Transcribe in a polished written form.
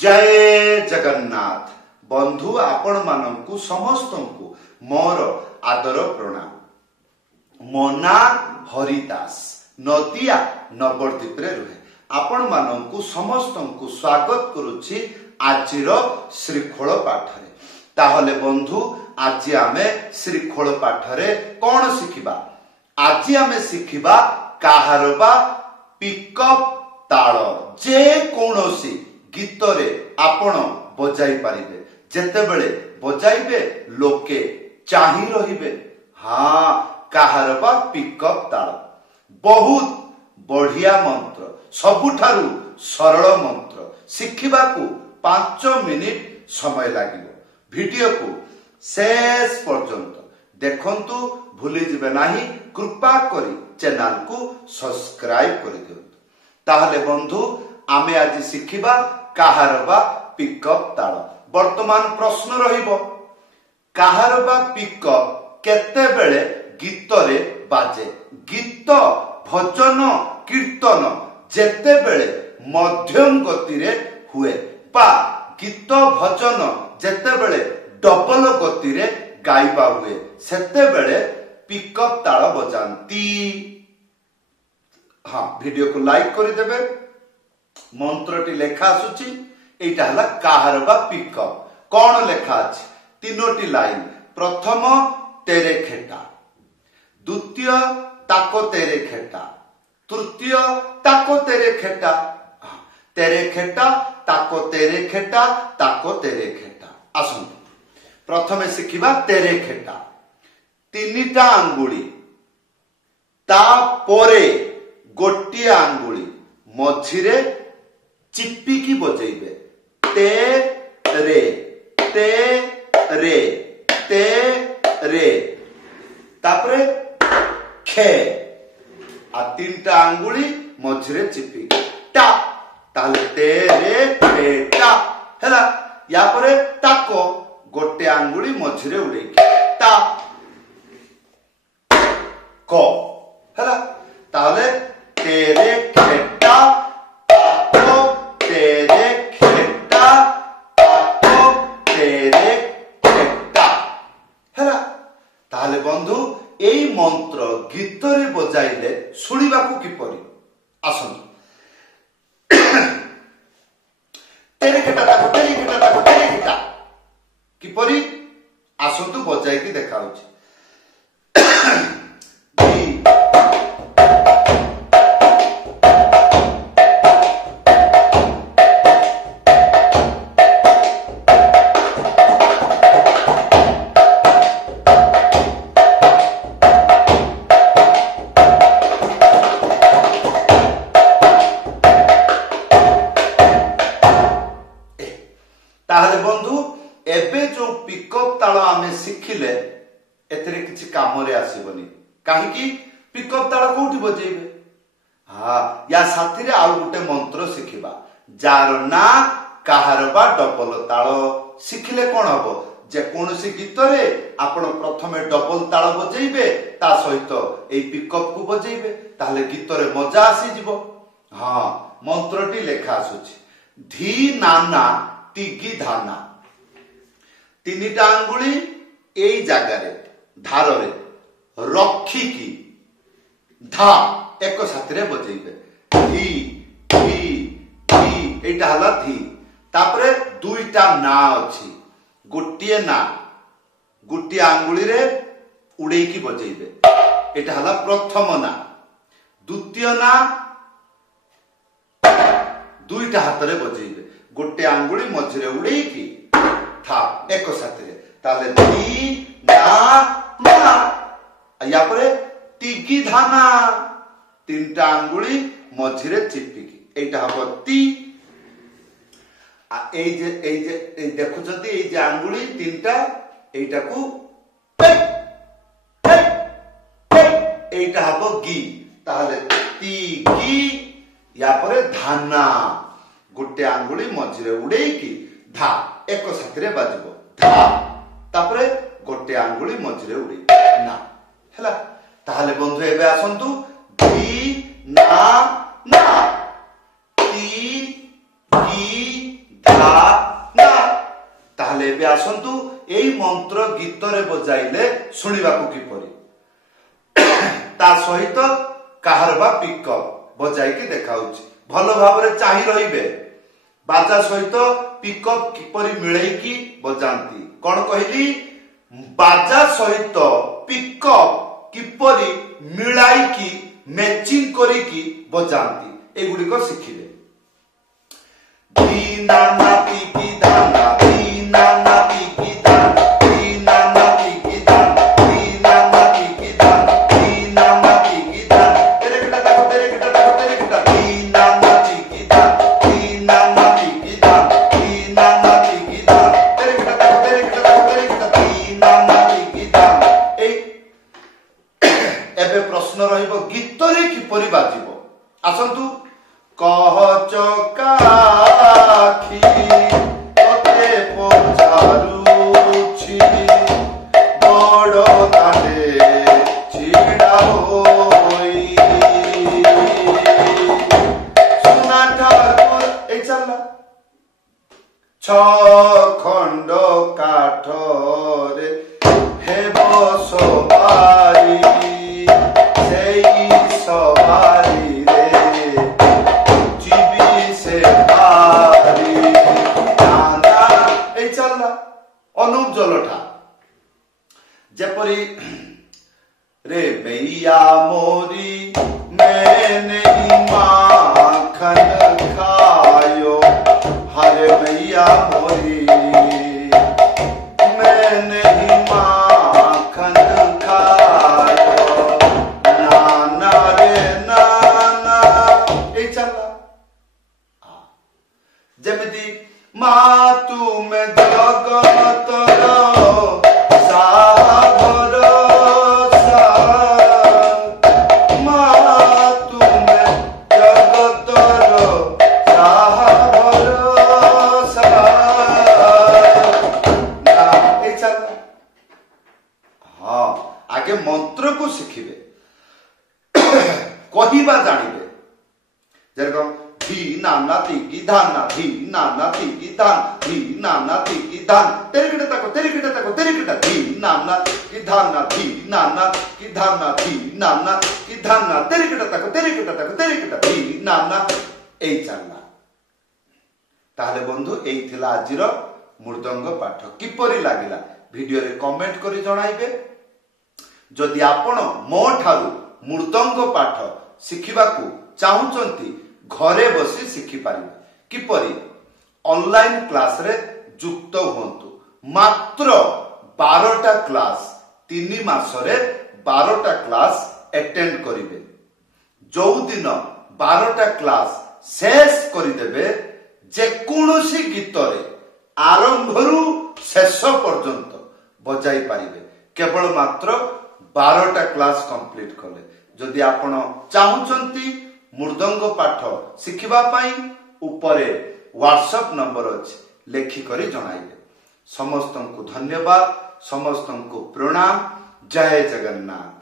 जय जगन्नाथ बंधु आपण मानंकु समस्तंकु मोर आदर प्रणाम। मो ना हरिदास नदिया नवद्वीप रे रुहे आपण मानंकु समस्तंकु स्वागत करुछि आजिर श्रीखोल पाठरे। ताहले बंधु आज आमे श्रीखोल पाठरे कोन शिखिबा? आज आमे शिखिबा काहारबा पिकअप ताल जे कोनोसी गीतरे आपण बजाई पारिबे। जेतेबेले बजाइबे लोके चाहि रहिबे। हाँ काहारबा पिकअप ताल बहुत बढ़िया मंत्र, सबुठारु सरल मंत्र शिखिबाकू 5 मिनिट समय लागिबो। वीडियो को शेष पर्यंत देखंतु भूली जिबे नाही। कृपा करी चैनल को सब्सक्राइब कर दियंतु। ताहले बंधु आमे आज शिखिबा काहारबा पिकअप ताल। वर्तमान प्रश्न रहिबो काहारबा पिकअप केते बेले गीतरे बाजे? गीत भजन कीर्तन जेते बेले मध्यम गति रे हुए बा गीत भजन जेते बेले डबल गति रे गाइबा हुए सेते बेले पिकअप ताल बजांती। हाँ वीडियो को लाइक कर देबे। मंत्रटी लेखा आसुची एटा हला काहारबा पिकअप। कौन लेखा अछि? 3टी लाइन। प्रथम तेरे खेटा, द्वितीय ताको तेरे खेटा, तृतीय ताको तेरे खेटा, तेरे खेटा ताको तेरे खेटा ताको तेरे खेटा। आसंतु प्रथमे शिखिबा तेरे खेटा। 3टा आंगुली ता परे गोटी आंगुली मझिरे चिप्पिकी बजेइबे। ते रे ते रे ते रे तापरे खे आ 3टा आंगुली मझिरे चिप्पी टा ताले ते रे पेटा हैला। या परे ताको गोटे आंगुली मझिरे उड़े ता को हैला। ताले तेरे खेटा ताको तेरे खेटा ताको तेरे खेटा हैला। ताले बंधु एई मंत्र गीतरे बजाइले सुनिबाकू किपरि? आसंतु तेरे खेटा ताको तेरे खेटा ताको तेरे खेटा किपरि आसंतु बजाई की देखाउछि। ताहले बंधु एबे जो पिकअप ताल आमे शिखिले एतरे किछि काम रे आसीबनी। काहे कि पिकअप ताल कोठी बजेइबे? हाँ या साथी रे आउ गुटे मंत्र शिखिबा जार ना काहारबा डबल ताल। शिखिले कोन हबो? जे कोनोसी गीत रे आपण प्रथमे डबल ताल बजेइबे ता सहित एई पिकअप को बजेइबे ताहले गीत रे मजा आसी जिवो। हाँ मंत्रटी लेखा आसुछि धी नाना तिगी धाना। 3टा आंगुली एई जागारे धार रे रखी की धा एक साथी रे बजेइबे धी धी धी एटा हला धी। तापरे 2टा ना अछि। गोटिए ना गोटी आंगुली रे उड़ेई की बजेइबे एटा हला प्रथम ना। द्वितीय ना 2टा हाथ रे बजेइबे गोटे आंगुली मझिरे उड़ेई की था एक साथी रे ताले धी ना ना। या परे तिगी धाना 3टा आंगुली मझिरे चिप्पी की एटा हबो ती। आ ए देखुछथि ए जे आंगुली 3टा एटा को एटा हबो गी ताले ती गी। या परे धाना गोटे आंगुली मझिरे उड़ेई की धा एक साथी रे बाजिबो धा। तापरे गोटे आंगुली मझिरे उड़ेई ना हैला। ताहले बंधु एबे आसंतु धी ना ना ती गी धा धा ना ताहले एबे आसंतु एई मंत्र गीतरे बजाइले सुनिबाकू किपरि ता सहित काहार बा पिकअप बजाइकी देखाउछि भलो भाबरे चाहि रहिबे बाजा सहित पिकअप किपरि मिळेकी बजांती कोन कहली बाजा सहित पिकअप किपरि मिळाइकी मैचिंग करिकी बजांती एगुडिको शिखिले दीना नाती की दाना दीना नाती की दाना दीना नाती की दाना दीना नाती की दाना दीना नाती की दाना तेरे किटा ताको तेरे किटा ताको तेरे किटा दीना नाती की दाना दीना नाती की दाना दीना नाती की दाना तेरे किटा ताको तेरे किटा ताको तेरे किटा दीना नाती की दाना एबे प्रश्न रहिबो गीतरे किपरि बाजिबो आसंतु कह चकाखी तोते पचारुछि बड़ दाडे छिड़ा होई सुना ठाकुर ए चलना छ खंड काठरे हेब सवारी सेई सवारी अनुप जलठा जेपरी रे मैया मोरी मैंने माखन खायो हरे मैया मोरी मैंने माखन खायो नाना रे नाना ए चला जेमिति मा तुम जगतर सागर मा तुम जगतर सागर हाँ आगे मंत्र को शिखिबे कहिबा जानिबे जेरकम धी नाना तिगी धान ना धी नाना तिगी धान धी नाना तिगी धान तेरे किटा ताको तेरे किटा ताको तेरे किटा धी नाना की धान ना धी नाना की धान ना धी नाना की धान ना तेरे किटा ताको तेरे किटा ताको तेरे किटा धी नाना एई चलना ताहले बंधु एई थिला आजिर मृदंग पाठ किपरि लागिला वीडियो रे कमेंट करि जणाइबे जदि आपण मो ठारू मृदंग पाठ शिखिबाकू चाहुचंती घरे बसी शिखि पारिबे किपरि ऑनलाइन क्लास रे जुक्त हुंतु मात्र 12टा क्लास 3 मास रे 12टा क्लास अटेंड करिवे जो दिन 12टा क्लास शेष करिदेबे जे कोनोसी गीतरे आरंभरू शेष पर्यंत बजाई पारिबे केवल मात्र 12टा क्लास कंप्लीट कले जदि आपण चाहुचंती मृदंग पाठ शिखिबा पाई उपरे व्हाट्सएप नंबर अछि लेखि करी जणाइबे समस्तन को धन्यवाद समस्तन को प्रणाम जय जगन्नाथ।